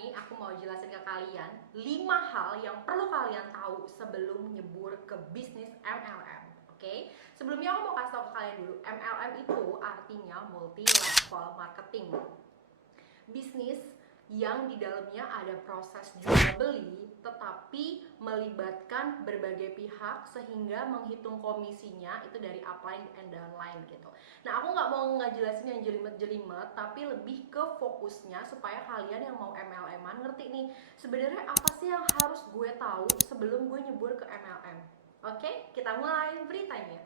nih aku mau jelasin ke kalian 5 hal yang perlu kalian tahu sebelum nyebur ke bisnis MLM. Oke? Sebelumnya aku mau kasih tahu ke kalian dulu, MLM itu artinya multi level marketing. Bisnis yang di dalamnya ada proses jual beli tetapi melibatkan berbagai pihak sehingga menghitung komisinya itu dari upline and downline gitu. Nah, aku nggak mau ngejelasin yang jelimet-jelimet, tapi lebih ke fokusnya supaya kalian yang mau MLM-an ngerti nih sebenarnya apa sih yang harus gue tahu sebelum gue nyebur ke MLM. Oke, kita mulai beritanya.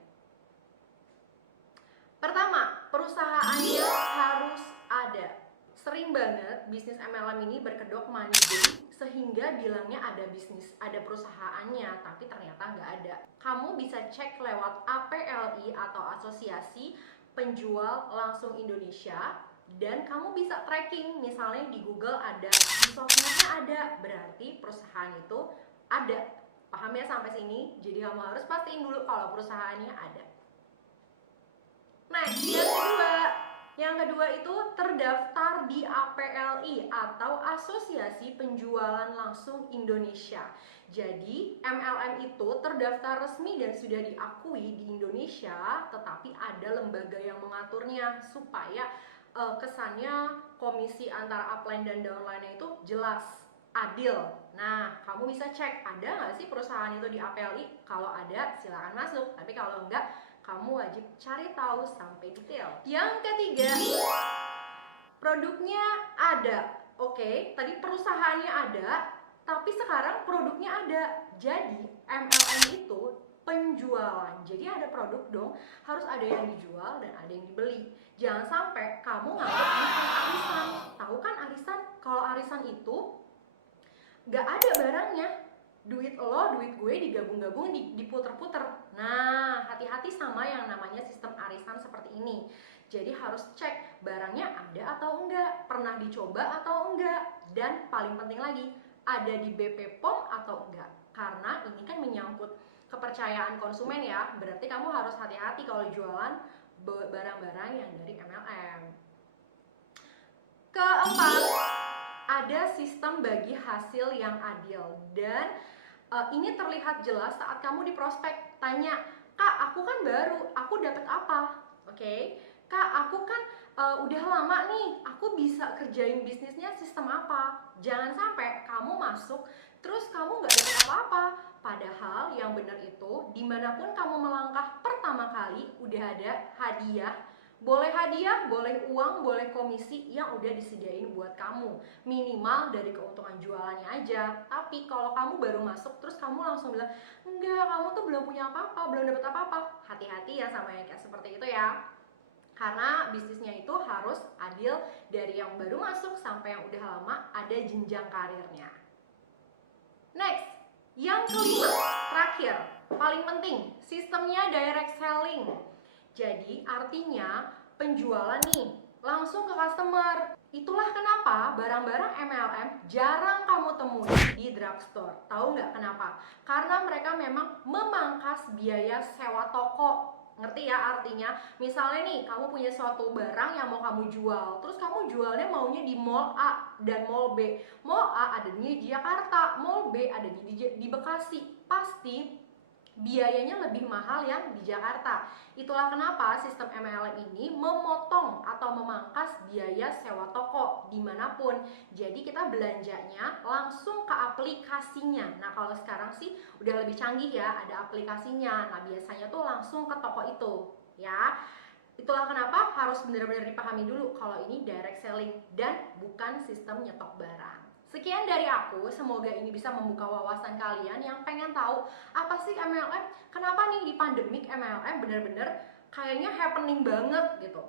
Pertama, perusahaannya harus ada. Sering banget bisnis MLM ini berkedok money game sehingga bilangnya ada bisnis, ada perusahaannya, tapi ternyata nggak ada. Kamu bisa cek lewat APLI atau Asosiasi Penjual Langsung Indonesia, dan kamu bisa tracking, misalnya di Google ada, di sosmednya ada, berarti perusahaan itu ada. Paham ya sampai sini? Jadi kamu harus pastiin dulu kalau perusahaannya ada. Nah, yang kedua itu terdaftar di APLI atau Asosiasi Penjualan Langsung Indonesia. Jadi MLM itu terdaftar resmi dan sudah diakui di Indonesia, tetapi ada lembaga yang mengaturnya supaya kesannya komisi antara upline dan downline itu jelas, adil. Nah, kamu bisa cek ada nggak sih perusahaan itu di APLI? Kalau ada, silakan masuk. Tapi kalau enggak, kamu wajib cari tahu sampai detail. Yang ketiga, produknya ada. Oke, tadi perusahaannya ada, tapi sekarang produknya ada. Jadi MLM itu penjualan. Jadi ada produk dong, harus ada yang dijual dan ada yang dibeli. Jangan sampai kamu nganggap bukan arisan. Tahu kan arisan? Kalau arisan itu nggak ada barangnya, duit lo, duit gue digabung-gabung, diputer-puter. Nah, hati-hati sama yang namanya sistem arisan seperti ini. Jadi harus cek barangnya ada atau enggak, pernah dicoba atau enggak, dan paling penting lagi, ada di BP POM atau enggak. Karena ini kan menyangkut kepercayaan konsumen ya, berarti kamu harus hati-hati kalau jualan barang-barang yang dari MLM. Keempat, ada sistem bagi hasil yang adil, dan ini terlihat jelas saat kamu di prospek tanya, "Kak, aku kan baru, aku dapat apa?" Oke, "Kak, aku kan udah lama nih, aku bisa kerjain bisnisnya sistem apa?" Jangan sampai kamu masuk terus kamu nggak dapat apa-apa. Padahal yang benar itu dimanapun kamu melangkah pertama kali udah ada hadiah. Boleh hadiah, boleh uang, boleh komisi yang udah disediain buat kamu. Minimal dari keuntungan jualannya aja. Tapi kalau kamu baru masuk terus kamu langsung bilang, "Enggak, kamu tuh belum punya apa-apa, belum dapat apa-apa." Hati-hati ya sama yang kayak seperti itu ya. Karena bisnisnya itu harus adil dari yang baru masuk sampai yang udah lama, ada jenjang karirnya. Next, yang kelima, terakhir, paling penting, sistemnya direct selling. Jadi artinya penjualan nih langsung ke customer. Itulah kenapa barang-barang MLM jarang kamu temui di drugstore. Tahu nggak kenapa? Karena mereka memang memangkas biaya sewa toko. Ngerti ya artinya? Misalnya nih, kamu punya suatu barang yang mau kamu jual, terus kamu jualnya maunya di mall A dan mall B. Mall A ada di Jakarta, mall B ada di Bekasi. Pasti biayanya lebih mahal yang di Jakarta. Itulah kenapa sistem MLM ini memotong atau memangkas biaya sewa toko dimanapun. Jadi kita belanjanya langsung ke aplikasinya. Nah, kalau sekarang sih udah lebih canggih ya, ada aplikasinya. Nah, biasanya tuh langsung ke toko itu ya. Itulah kenapa harus benar-benar dipahami dulu kalau ini direct selling dan bukan sistem nyetok barang. Sekian dari aku, semoga ini bisa membuka wawasan kalian yang pengen tahu apa sih MLM, kenapa nih di pandemik MLM bener-bener kayaknya happening banget gitu.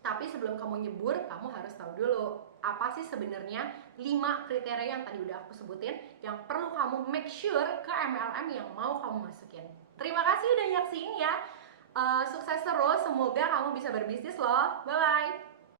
Tapi sebelum kamu nyebur, kamu harus tahu dulu apa sih sebenarnya 5 kriteria yang tadi udah aku sebutin yang perlu kamu make sure ke MLM yang mau kamu masukin. Terima kasih udah nyaksiin ya. Sukses terus, semoga kamu bisa berbisnis loh. Bye-bye.